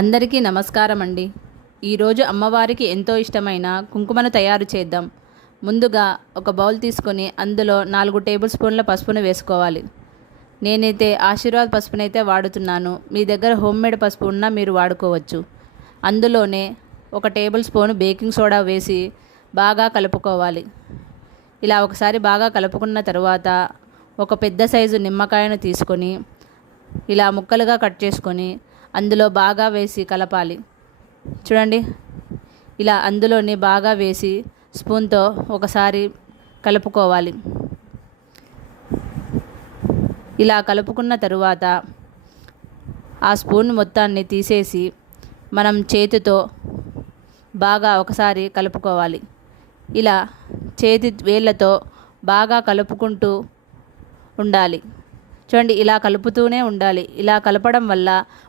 అందరికీ నమస్కారం అండి. ఈరోజు అమ్మవారికి ఎంతో ఇష్టమైన కుంకుమను తయారు చేద్దాం. ముందుగా ఒక బౌల్ తీసుకొని అందులో 4 టేబుల్ స్పూన్ల పసుపును వేసుకోవాలి. నేనైతే ఆశీర్వాద్ పసుపునైతే వాడుతున్నాను. మీ దగ్గర హోమ్మేడ్ పసుపు ఉన్నా మీరు వాడుకోవచ్చు. అందులోనే 1 టేబుల్ స్పూన్ బేకింగ్ సోడా వేసి బాగా కలుపుకోవాలి. ఇలా ఒకసారి బాగా కలుపుకున్న తర్వాత ఒక పెద్ద సైజు నిమ్మకాయను తీసుకొని ఇలా ముక్కలుగా కట్ చేసుకొని అందులో బాగా వేసి కలపాలి. చూడండి, ఇలా అందులోని బాగా వేసి స్పూన్తో ఒకసారి కలుపుకోవాలి. ఇలా కలుపుకున్న తరువాత ఆ స్పూన్ మొత్తాన్ని తీసేసి మనం చేతితో బాగా ఒకసారి కలుపుకోవాలి. ఇలా చేతి వేళ్ళతో బాగా కలుపుకుంటూ ఉండాలి. చూడండి, ఇలా కలుపుతూనే ఉండాలి. ఇలా కలపడం వల్ల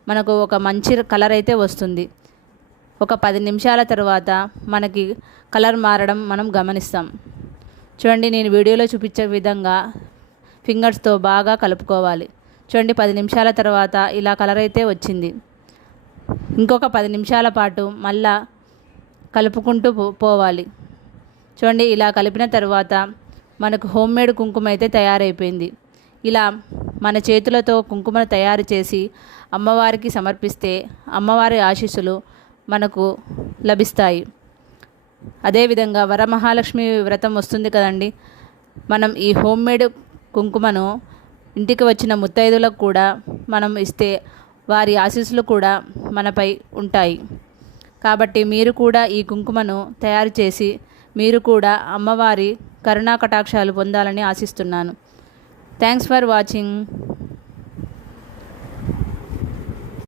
మనకు ఒక మంచి కలర్ అయితే వస్తుంది. ఒక 10 నిమిషాల తర్వాత మనకి కలర్ మారడం మనం గమనిస్తాం. చూడండి, నేను వీడియోలో చూపించే విధంగా ఫింగర్స్తో బాగా కలుపుకోవాలి. చూడండి, 10 నిమిషాల తర్వాత ఇలా కలర్ అయితే వచ్చింది. ఇంకొక 10 నిమిషాల పాటు మళ్ళా కలుపుకుంటూ పోవాలి. చూడండి, ఇలా కలిపిన తర్వాత మనకు హోమ్మేడ్ కుంకుమ అయితే తయారైపోయింది. ఇలా మన చేతులతో కుంకుమను తయారు చేసి అమ్మవారికి సమర్పిస్తే అమ్మవారి ఆశీస్సులు మనకు లభిస్తాయి. అదేవిధంగా వరమహాలక్ష్మి వ్రతం వస్తుంది కదండి. మనం ఈ హోమ్మేడ్ కుంకుమను ఇంటికి వచ్చిన ముత్తైదులకు కూడా మనం ఇస్తే వారి ఆశీస్సులు కూడా మనపై ఉంటాయి. కాబట్టి మీరు కూడా ఈ కుంకుమను తయారు చేసి మీరు కూడా అమ్మవారి కరుణా కటాక్షాలు పొందాలని ఆశిస్తున్నాను. Thanks for watching.